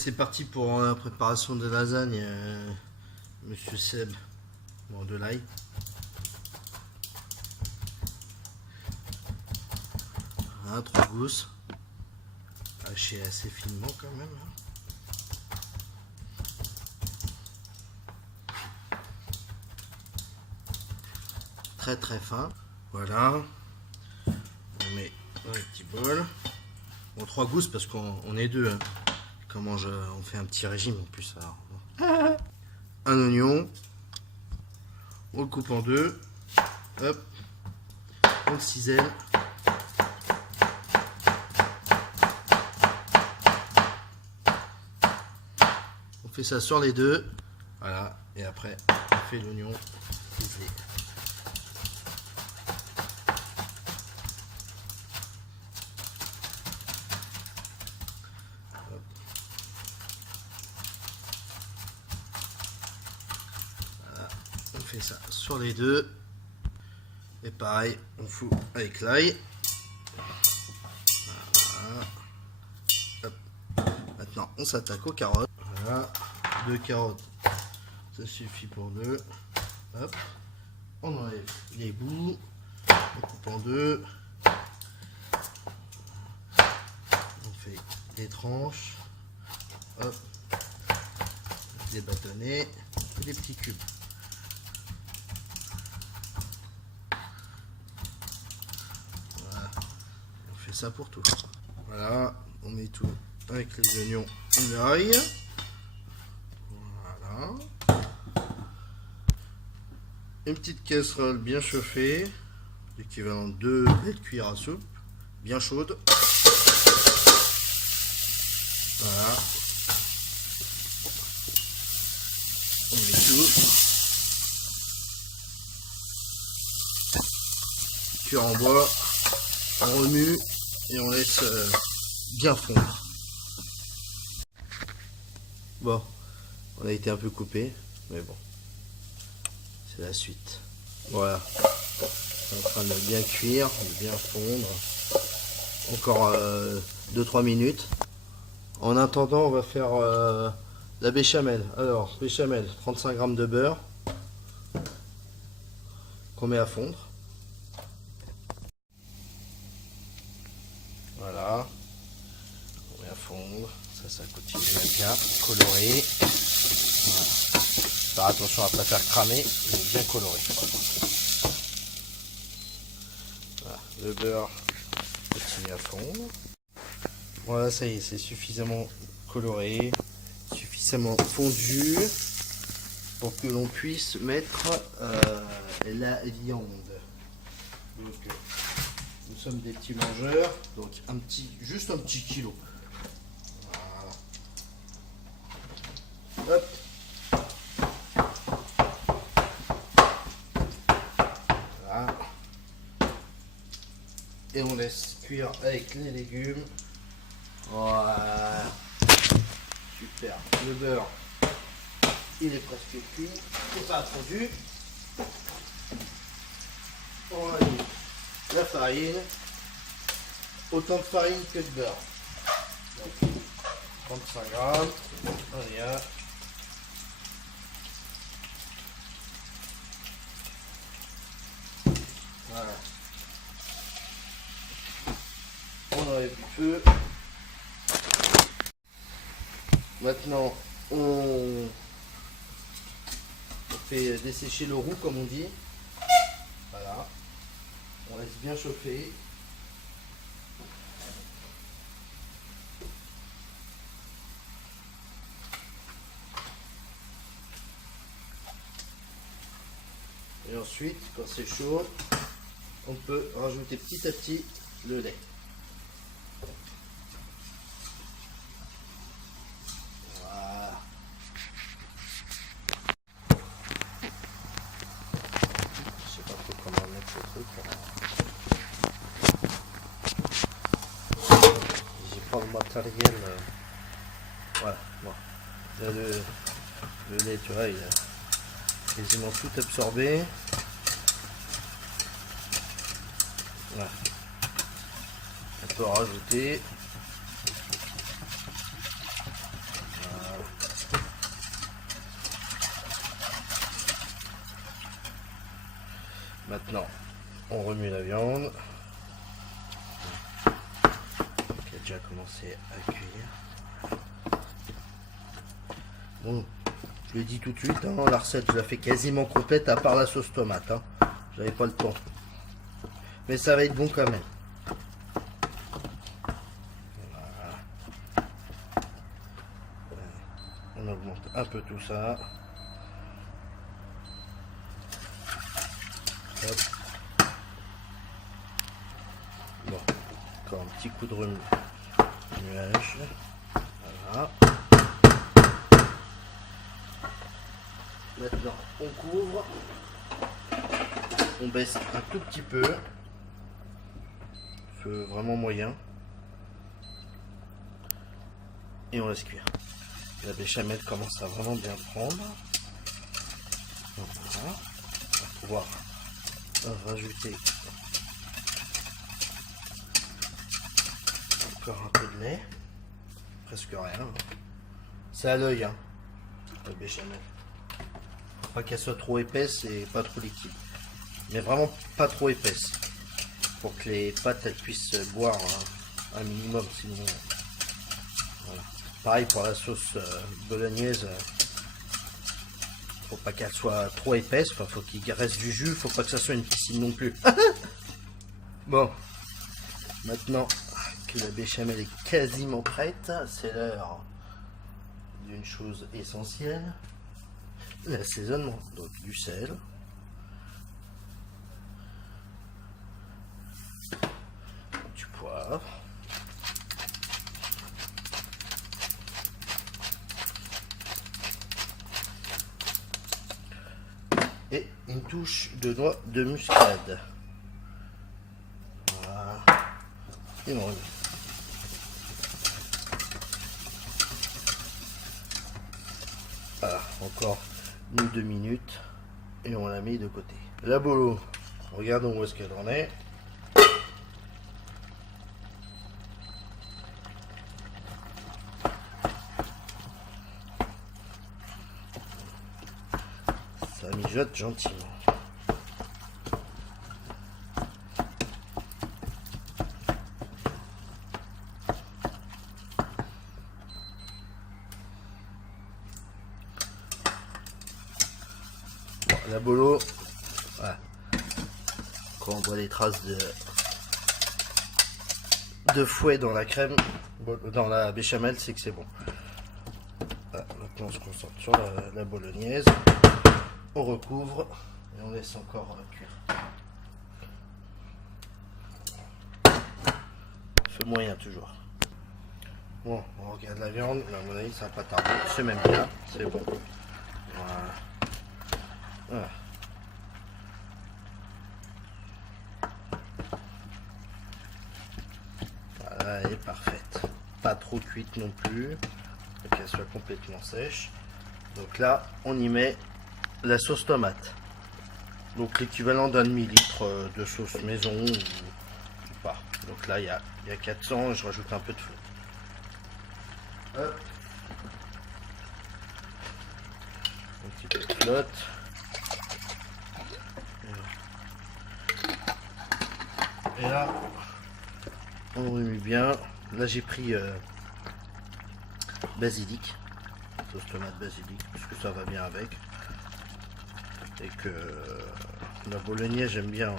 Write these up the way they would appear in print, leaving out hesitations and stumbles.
C'est parti pour la préparation de lasagne, Monsieur Seb. Bon, de l'ail. Voilà, 3 gousses. Haché assez finement quand même. Très très fin. Voilà. On met dans les petits bols. Bon, 3 gousses parce qu'on est deux. Hein. On fait un petit régime en plus. Alors. Un oignon. On le coupe en deux. Hop. On le cisèle. On fait ça sur les deux. Voilà. Et après, on fait l'oignon ciselé. On fait ça sur les deux. Et pareil, on fout avec l'ail. Voilà. Hop. Maintenant, on s'attaque aux carottes. Voilà. 2 carottes, ça suffit pour 2. Hop. On enlève les bouts. On coupe en deux. On fait des tranches. Hop. Des bâtonnets. Et des petits cubes. Ça pour tout. Voilà, on met tout avec les oignons et l'ail. Voilà. Une petite casserole bien chauffée, l'équivalent de 2 belles cuillères à soupe, bien chaude. Voilà. On met tout. Cuire en bois, on remue. Et on laisse bien fondre. Bon, on a été un peu coupé, mais bon, c'est la suite. Voilà, c'est en train de bien cuire, de bien fondre. Encore 2-3 minutes. En attendant, on va faire la béchamel. Alors, béchamel, 35 g de beurre qu'on met à fondre. Voilà, on met à fondre, ça continue à bien colorer. Voilà. Faire attention à ne pas faire cramer, mais bien colorer. Voilà. Le beurre continue à fondre. Voilà, ça y est, c'est suffisamment coloré, suffisamment fondu pour que l'on puisse mettre la viande. Donc, nous sommes des petits mangeurs, donc juste un petit kilo. Voilà. Hop. Voilà. Et on laisse cuire avec les légumes. Voilà. Super. Le beurre, il est presque cuit. C'est pas fondu. On va mettre la farine, autant de farine que de beurre. Donc, 35 grammes, on y a. Voilà. On enlève du feu. Maintenant, on fait dessécher le roux comme on dit. Voilà. On laisse bien chauffer. Et ensuite, quand c'est chaud, on peut rajouter petit à petit le lait. Voilà. Je sais pas trop comment mettre ce truc. J'ai pas le matériel. Voilà. Bon. Là, le lait, tu vois, il a quasiment tout absorbé. Voilà. On peut rajouter Maintenant, on remue la viande qui a déjà commencé à cuire. Bon, je l'ai dit tout de suite, hein, la recette je la fais quasiment complète à part la sauce tomate. Hein. J'avais pas le temps. Mais ça va être bon quand même. Voilà. On augmente un peu tout ça. Hop. Bon, encore un petit coup de remuage. Voilà. Maintenant, on couvre. On baisse un tout petit peu. Feu vraiment moyen. Et on laisse cuire. La béchamel commence à vraiment bien prendre. Voilà. On va pouvoir rajouter encore un peu de lait. Presque rien. C'est à l'œil, hein, la béchamel. Faut pas qu'elle soit trop épaisse et pas trop liquide. Mais vraiment pas trop épaisse. Pour que les pâtes elles puissent boire un minimum. Sinon, voilà. Pareil pour la sauce bolognaise. Faut pas qu'elle soit trop épaisse. Enfin, faut qu'il reste du jus. Faut pas que ça soit une piscine non plus. Bon. Maintenant que la béchamel est quasiment prête, c'est l'heure d'une chose essentielle. L'assaisonnement. Donc du sel. Du poivre. Et une touche de noix de muscade. Voilà. Et on remet. Voilà, encore 1 ou 2 minutes et on la met de côté. La bolo, regardons où est-ce qu'elle en est. Ça mijote gentiment. Bon, la bolo, voilà. Quand on voit des traces de fouet dans la crème, dans la béchamel, c'est que c'est bon. Voilà, maintenant on se concentre sur la bolognaise. On recouvre et on laisse encore cuire. Feu moyen toujours. Bon, on regarde la viande. Là, à mon avis, ça va pas tarder. C'est même bien. C'est bon. Voilà. Voilà. Voilà, elle est parfaite. Pas trop cuite non plus. Faut qu'elle soit complètement sèche. Donc là, on y met la sauce tomate, donc l'équivalent d'un demi-litre de sauce maison ou pas. Donc là il y a 400, je rajoute un peu de flotte. Hop. Un petit peu de flotte. Et là on remue bien. Là j'ai pris basilic, sauce tomate basilic, parce que ça va bien avec. Et que la bolognaise, j'aime bien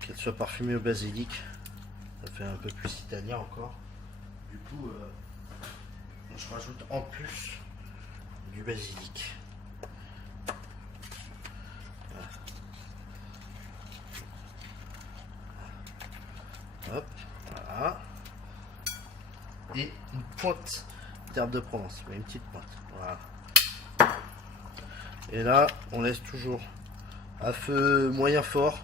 qu'elle soit parfumée au basilic. Ça fait un peu plus italien encore. Du coup, je rajoute en plus du basilic. Voilà. Hop, voilà. Et une pointe d'herbe de Provence, mais une petite pointe. Voilà. Et là, on laisse toujours à feu moyen fort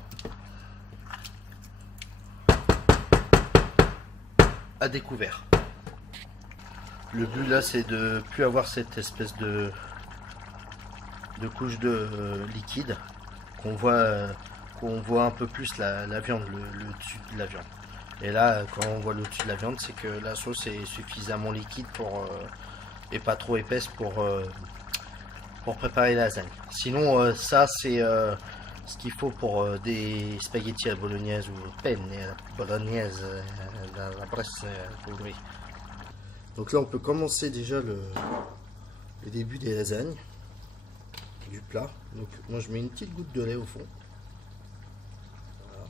à découvert. Le but là, c'est de plus avoir cette espèce de couche de liquide qu'on voit un peu plus la viande, le dessus de la viande. Et là, quand on voit le dessus de la viande, c'est que la sauce est suffisamment liquide et pas trop épaisse pour pour préparer la lasagne. Sinon, ça c'est ce qu'il faut pour des spaghettis à la bolognaise ou penne à la bolognaise, la Bresse, oui. Donc là, on peut commencer déjà le début des lasagnes, du plat. Donc moi, je mets une petite goutte de lait au fond. Voilà.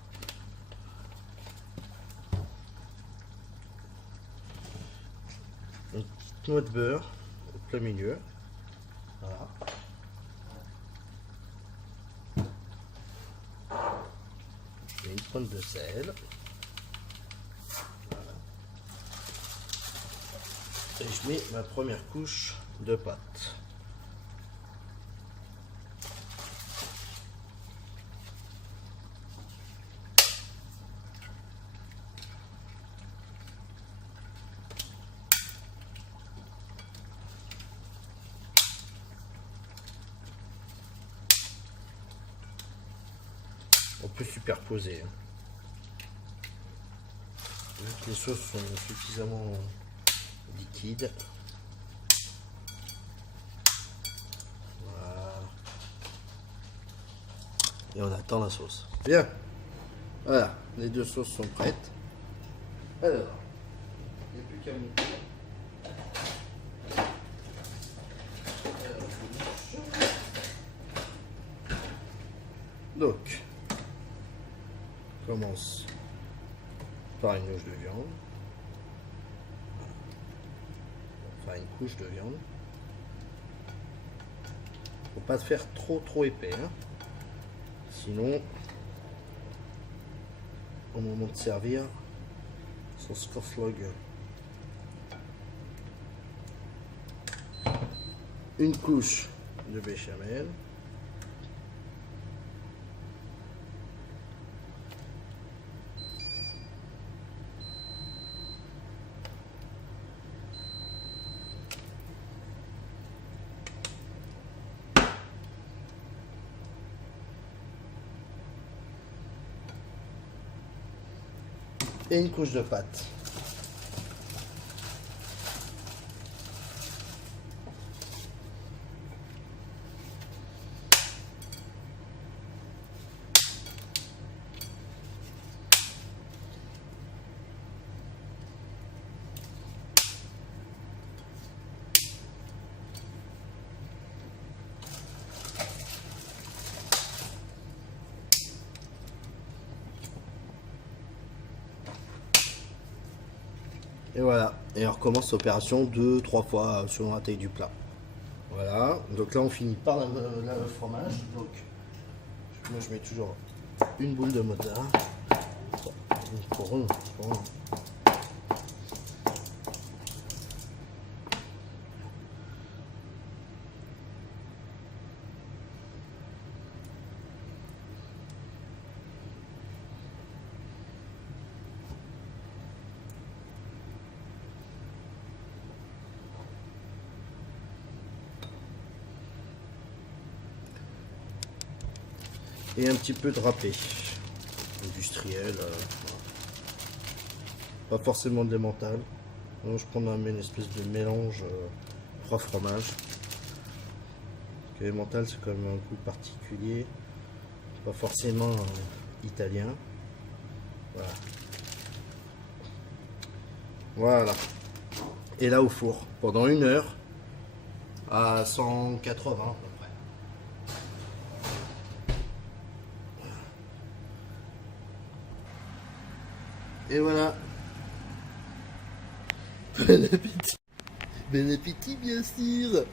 Une petite noix de beurre au plein milieu. Voilà. Je mets une pointe de sel. Voilà. Et je mets ma première couche de pâte. On peut superposer. Vu que les sauces sont suffisamment liquides. Voilà. Et on attend la sauce. Bien. Voilà, les deux sauces sont prêtes. Alors, il n'y a plus qu'à monter. Donc, on commence par une couche de viande. Enfin, une couche de viande. Faut pas faire trop épais. Hein. Sinon, au moment de servir, ça se casse la gueule. Une couche de béchamel. Et une couche de pâte. Et voilà, et on recommence l'opération 2-3 fois selon la taille du plat. Voilà, donc là on finit par le fromage. Donc moi je mets toujours une boule de mozzarella. Une couronne. Et un petit peu de râpé industriel, voilà. Pas forcément de l'emmental. Je prends une espèce de mélange 3 fromages. L'emmental c'est quand même un goût particulier, pas forcément italien. Voilà. Voilà. Et là au four pendant 1 heure à 180 à peu près. Et voilà. Bon appétit. Bon appétit bien sûr.